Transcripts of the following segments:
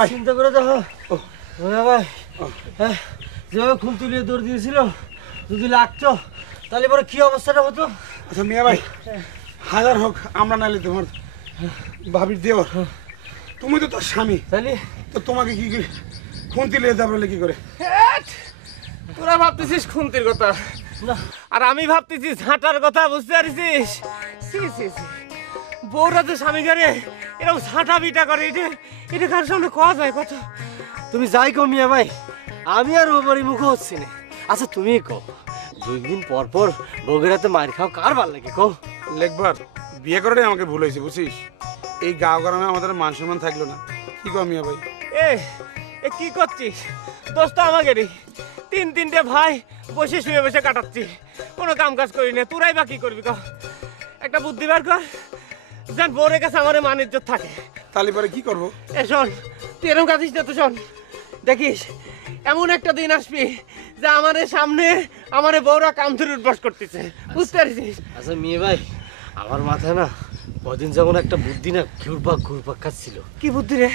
ভাই চিন্তা করে দেখো মিয়া ভাই হ্যাঁ যেভাবে খুন তুলিয়ে দৌড় দিয়েছিল যদি লাগতো তাহলে পরে কি অবস্থাটা হতো। আচ্ছা মিয়া ভাই হাজার হোক আমরা নাইলে তোমার ভাবির দেওয়ার তুমি তো তোর স্বামী তাহলে তো তোমাকে কি খুন তুলিয়ে যাবে কি করে? তোরা ভাবতেছিস খুন্তির কথা না আর আমি ভাবতেছি ঝাঁটার কথা, বুঝতে পারছিস? বউরা তো স্বামী ঘরে এরকম ঝাঁটা বিটা করে, এটা কার সামনে কওয়া যায় কথা? তুমি যাই কো মিয়া ভাই আমি আর ওপরই মুখ হচ্ছি না। আচ্ছা তুমি কো 2 দিন পর পর বগুড়াতে মার খাও কার ভাল লাগে কো? লেখবার বিয়ে করাটাই আমাকে ভুল হয়েছে বুঝছিস। এই গাঁও গ্রামে আমাদের মান সম্মান থাকলো না। কি কো মিয়া ভাই? এ কি করছিস? দোস্ত আমাদেরই 3-3টে ভাই বসে শুয়ে বসে কাটাচ্ছি, কোনো কাম কাজ করি না। তোরাই বা কি করবি কর? একটা বুদ্ধি বার কর যেন বউরের কাছে আমার মান ইজ্জত থাকে। তালি পরে কি করবো? এ শোন, তুই এরকম কাঁদিস না তো। শোন, দেখিস এমন একটা দিন আসবি যে আমাদের সামনে আমার বউরা কাম ধরে উঠবাস করতেছে, বুঝতে পারছিস? আচ্ছা মিয়া ভাই আমার মাথায় না কদিন যেমন একটা বুদ্ধি না ঘুরপাক খাচ্ছিল। কি বুদ্ধি রে?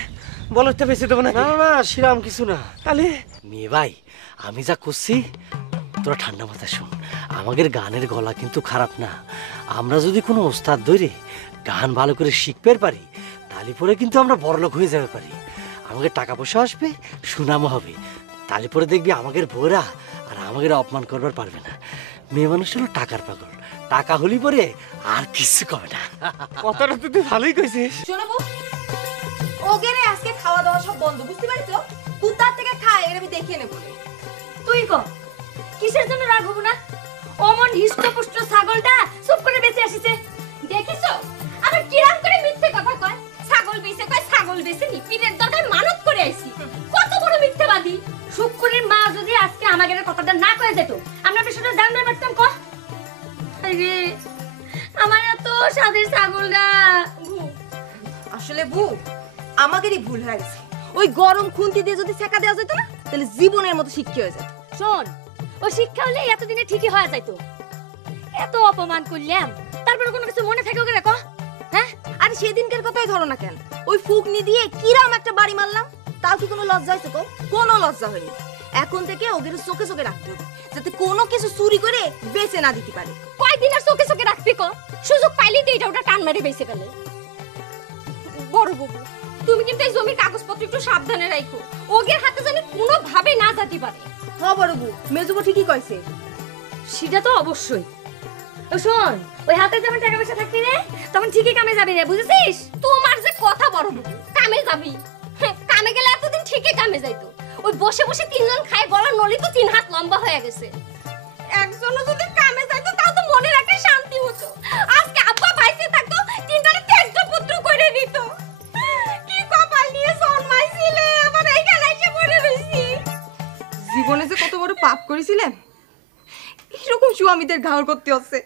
বল, একটা বেশি দেবো না। না না সেরাম কিছু না। তাহলে মেয়ে ভাই আমি যা করছি তোরা ঠান্ডা মাথায় শোন। আমাদের গানের গলা কিন্তু খারাপ না। আমরা যদি কোনো ওস্তাদ ধরে গান ভালো করে শিখতে পারি তাহলে পরে কিন্তু আমরা বড়লোক হয়ে যেতে পারি। আমাদের টাকা পয়সা আসবে, সুনামও হবে। তাহলে পরে দেখবি আমাদের বউরা আর আমাদের অপমান করবার পারবে না। মেয়ে মানুষ হলো টাকার পাগল, টাকা হলি পরে আর কিছু কবে না। কথাটা তো তুই ভালোই কইছিস। শোনো বউ, ওগেরে আজকে খাওয়া দাওয়া সব বন্ধ, বুঝতে পারছো? কুত্তার থেকে খায় এর আমি দেখিয়ে নেবো। তুই কো কিসের জন্য রাগ হবো না? অমন হিষ্টপুষ্ট ছাগলটা চুপ করে বেঁচে আসিছে, দেখিছো? আবার কিরাম করে মিথ্যে কথা কয়। ছাগল বেঁচে কয় ছাগল বেঁচে নি, পীরের দরকার মানত করে আইছি। কত বড় মিথ্যাবাদী! শুক্রের মা যদি আজকে আমাদের কথাটা না কয়ে যেত আমরা বিষয়টা জানতে পারতাম। ক আরে আমার এত স্বাদের ছাগলটা। আসলে বউ আমাদেরই ভুল হয়েছে। ওই গরম খুন্তি দিয়ে যদি ছেঁকা দেওয়া যেত না তাহলে জীবনের মতো শিক্ষা হয়ে যেত। শোন, ও শিক্ষা হলে এতদিনে ঠিকই হয়ে যাইতো। এত অপমান করলাম তারপরে কোনো কিছু মনে থাকে ওকে? ক হ্যাঁ, আর সেদিনকার কথাই ধরো না কেন? ওই ফুকনি দিয়ে কিরাম একটা বাড়ি মারলাম, তাও কি কোনো লজ্জা হয়েছে? তো কোনো লজ্জা হয়নি। এখন থেকে ওদের চোখে চোখে রাখতে হবে যাতে কোনো কিছু চুরি করে বেঁচে না দিতে পারে। কয়দিন আর চোখে চোখে রাখবি? ক সুযোগ পাইলেই তো এটা ওটা টান মারি বেঁচে ফেলে। বড় বাবু, তুমি কিন্তু এই জমির কাগজপত্র একটু সাবধানে রাখো, ওগের হাতে যেন কোনো ভাবে না যেতে পারে। হ্যাঁ বড় বউ, মেজুবু ঠিকই কইছে। সেটা তো অবশ্যই। ও শোন, ওই হাতে যখন টাকা পয়সা থাকবি রে তখন ঠিকই কামে যাবি রে, বুঝেছিস? তোমার যে কথা বড় বাবু, কামে যাবি। কামে গেলে এতদিন ঠিকই কামে যাইতো। ওই বসে বসে 3 জন খায়, গলার নলি তো 3 হাত লম্বা হয়ে গেছে। একজনও যদি কামে যাইতো তাও তো মনের একটা শান্তি হতো। আজকে আব্বা বাইসে থাকতো, 3টারে ত্যায্য পুত্র করে নিত। কি কপাল নিয়ে জন্মাইছিলে, আবার এইখানে এসে পড়ে রইছি। জীবনে যে কত বড় পাপ করেছিলেন এরকম স্বামীদের ঘাড় করতে হচ্ছে।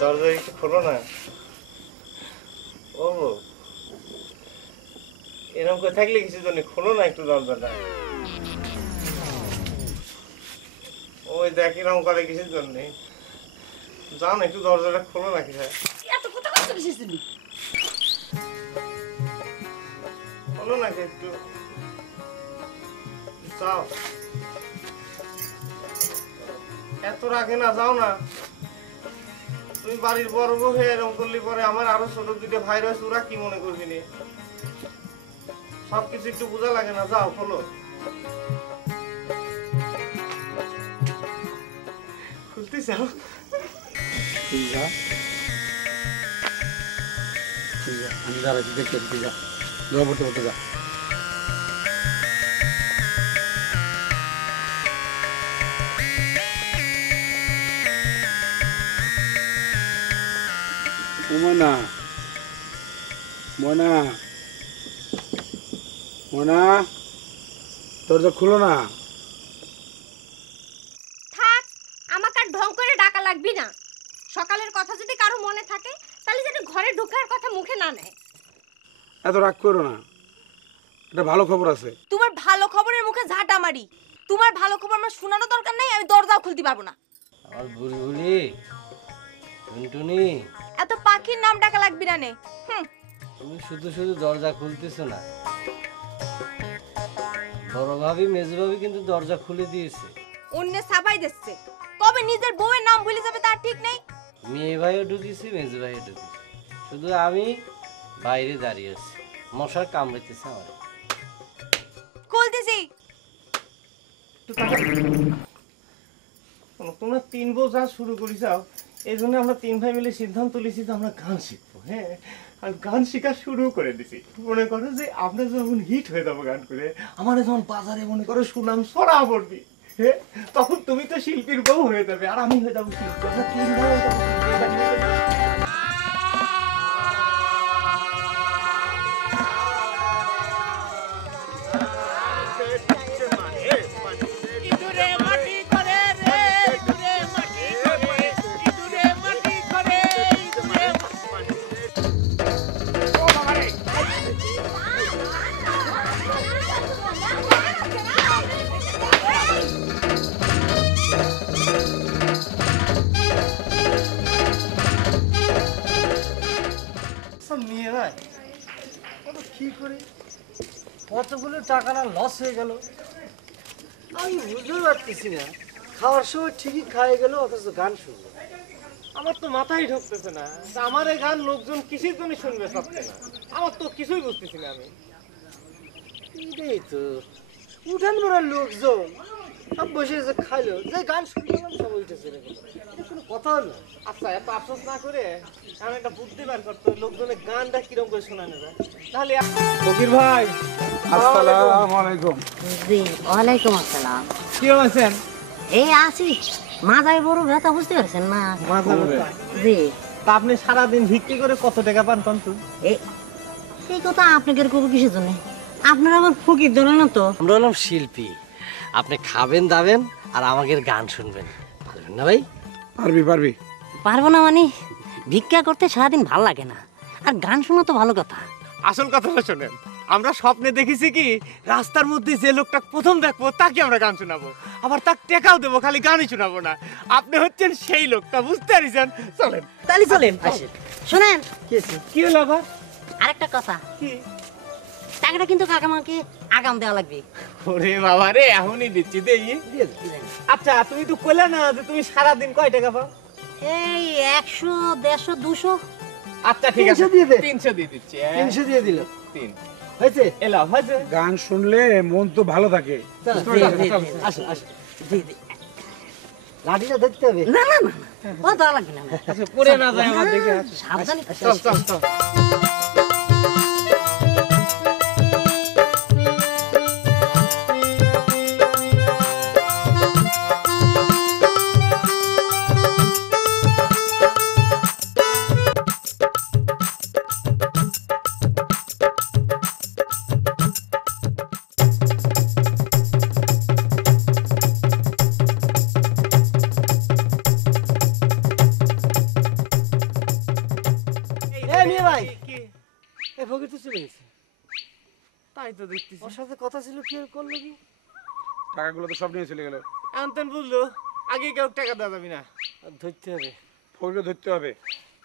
দরজা একটু খোলো না। ও এরকম করে থাকলে কিছু জন্য খোলো না একটু দরজাটা। ওই দেখ এরকম করে কিছুর জন্য। যাও না একটু দরজাটা খোলো না। কিছু এত কথা কষ্ট কিসের জন্য? খোলো না একটু, যাও। এত রাখে না, যাও না। তুমি বাড়ির বড় বউ হয়ে এরকম করলে পরে আমার আরো ছোট 2টা ভাই রয়েছে, ওরা কি মনে করবি নি? সবকিছু একটু বোঝা লাগে না, যাও খোলো। খুলতে চাও? আমি দাঁড়াচ্ছি দেখতে যা দোয়া পড়তে পড়তে যা। ময়না ময়না ময়না দরজা খুলো না। থাক, আমাকে আর ঢং করে ডাকা লাগবি না। সকালের কথা যদি কারো মনে থাকে তাহলে যেন ঘরে ঢোকার কথা মুখে না নেয়। এত রাগ করো না, এটা ভালো খবর আছে। তোমার ভালো খবরের মুখে ঝাঁটা মারি। তোমার ভালো খবর আমার শোনানো দরকার নাই, আমি দরজাও খুলতে পারবো না। আমার বুলবুলি টুনটুনি, এত পাখির নাম ডাকা লাগবি না নে। তুমি শুধু শুধু দরজা খুলতেছো না। বড় ভাবি মেজ ভাবি কিন্তু দরজা খুলে দিয়েছে। অন্য সাবাই দিচ্ছে, কবে নিজের বউয়ের নাম ভুলে যাবে তার ঠিক নেই। মেয়ে ভাইও ঢুকেছি, মেজ ভাইও ঢুকেছি, শুধু আমি বাইরে দাঁড়িয়ে আছি। মশার কামড়াইতেছে আমার। খুলতেছি। তোমরা 3 বউ যা শুরু করি যাও, এই জন্য আমরা 3 ভাই মিলে সিদ্ধান্ত নিয়েছি যে আমরা গান শিখবো। হ্যাঁ, আর গান শেখা শুরু করে দিছি। মনে করো যে আমরা যখন হিট হয়ে যাবো গান করে, আমার যখন বাজারে মনে করো সুনাম ছড়া পড়বি, হ্যাঁ, তখন তুমি তো শিল্পীর বউ হয়ে যাবে আর আমি হয়ে যাবো শিল্পী। আমরা 3 ভাই হয়ে যাবো শিল্পী। মেয়ে ভাই কি করে কতগুলো টাকা না লস হয়ে গেল আমি বুঝতে পারতেছি না। খাওয়ার সময় ঠিকই খাইয়ে গেল, অথচ গান শুনলো। আমার তো মাথায় ঢুকতেছে না যে আমার এই গান লোকজন কিসের জন্য শুনবে চাচ্ছে না। আমার তো কিছুই বুঝতেছি না আমি। এটাই তো উঠান পড়ার লোকজন সব বসে এসে খাইলো, যে গান শুনলাম সব উঠেছে, কোনো কথা হলো। আচ্ছা, এত আফসোস না করে আমি একটা বুদ্ধি বার করতে হবে, লোকজনের গানটা কিরকম করে শোনানো যায়। তাহলে ফকির ভাই, আসসালামু আলাইকুম। জি ওয়ালাইকুম আসসালাম। কি আছেন? এই আছি, মাথায় বড় ব্যথা, বুঝতে পারছেন না? মাথা ব্যথা। জি। তা আপনি সারাদিন ভিক্ষি করে কত টাকা পান কন্তু? এই কথা আপনাকে করবো কিসের জন্য? আপনারা আমার ফকির ধরেন না তো? আমরা হলাম শিল্পী, আপনি খাবেন দাবেন আর আমাদের গান শুনবেন, পারবেন না ভাই? পারবি পারবি। পারবো না মানে? ভিক্ষা করতে সারাদিন ভাল লাগে না, আর গান শোনা তো ভালো কথা। আসল কথাটা শোনেন, আমরা স্বপ্নে দেখেছি কি রাস্তার মধ্যে যে লোকটা প্রথম দেখবো তাকে আমরা গান শোনাবো, আবার তার টেকাও দেবো, খালি গানই শোনাবো না। আপনি হচ্ছেন সেই লোকটা, বুঝতে পারছেন? চলেন তাহলে চলেন। শোনেন, কি হলো আবার? আরেকটা কথা, কি? টাকাটা কিন্তু কাকামাকে আগাম দেওয়া লাগবে। ওরে বাবা রে, এখনই দিচ্ছি, দেই। আচ্ছা, তুমি তো কইলে না যে তুমি সারাদিন কয় টাকা পাও? এই 100, 150, 200। আচ্ছা ঠিক আছে, 300 দিয়ে দে। 300 দিয়ে দিচ্ছি। 300 দিয়ে দিল, 3 হয়েছে? এলাও হয়েছে। গান শুনলে মন তো ভালো থাকে। আসো আসো, লাঠিটা দেখতে হবে। না না না, ও দেওয়া লাগবে না। আচ্ছা, পড়ে না যায় আমার দিকে। সাবধানে। চল চল চল। মেয়ে ভাই, কি? এই ফকির তো চলে গেছে। তাই তো দেখতেছি। ওর সাথে কথা ছিল, কি আর করলো কি? টাকাগুলো তো সব নিয়ে চলে গেল। আনতেন বুঝলো, আগে কেউ টাকা দেওয়া যাবি না। আর ধরতে হবে। ফকিরকে ধরতে হবে।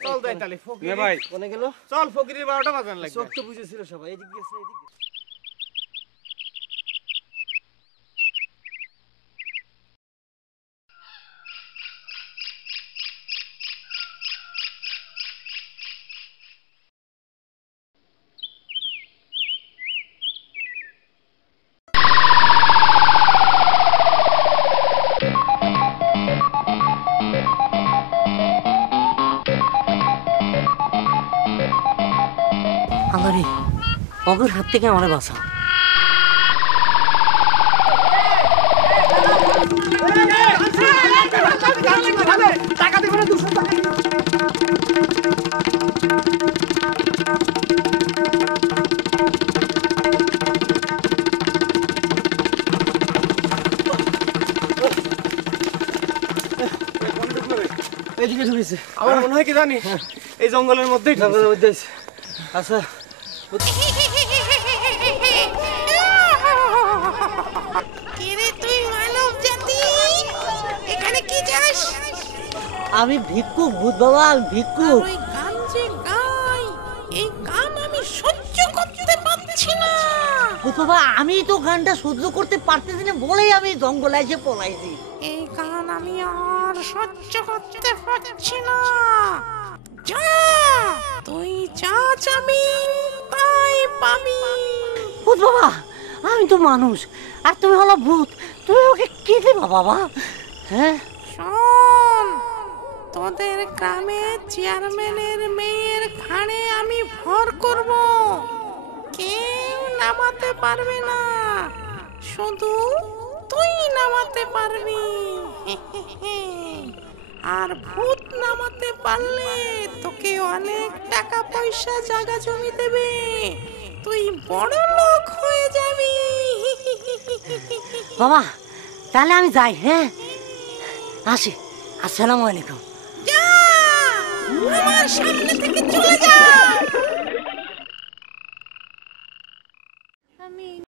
চল যাই তাহলে ফকির। নে ভাই, কোনে গেল? চল, ফকিরের 12টা বাজান লাগবে। চোখ তো বুঝেছিল সবাই, এদিক গেছে এদিক গেছে। আল্লাহরে, অগর হাত থেকে আমারে বাঁচাও। এদিকে ঢুকেছে। আমার মনে হয় কি জানি, এই জঙ্গলের মধ্যেই ঢুকেছে। জঙ্গলের মধ্যে আছে। আচ্ছা, আমি ভিক্ষুক ভূত বাবা, আমি ভিক্ষুক। ওই গান যে গাই, এই গান আমি সহ্য করতে পারছি না। ভূত বাবা, আমি তো গানটা সহ্য করতে পারতেছি না বলেই আমি জঙ্গলে এসে পলাইছি। এই গান আমি আর সহ্য করতে পারছি না। যা, তুই যা চাবি তাই পাবি। ভূত বাবা, আমি তো মানুষ আর তুমি হলো ভূত, তুমি ওকে কি দেবা বাবা? হ্যাঁ, শোন, তোদের গ্রামে চেয়ারম্যানের মেয়ের ঘাড়ে আমি ভর করব, কেউ নামাতে পারবে না, শুধু তুই নামাতে পারবি। আর ভূত নামাতে পারলে তোকে অনেক টাকা পয়সা জায়গা জমি দেবে, তুই বড় লোক হয়ে যাবি। বাবা তাহলে আমি যাই। হ্যাঁ, আসি। আসসালামু আলাইকুম। যা, আমার সামনে থেকে চলে যা।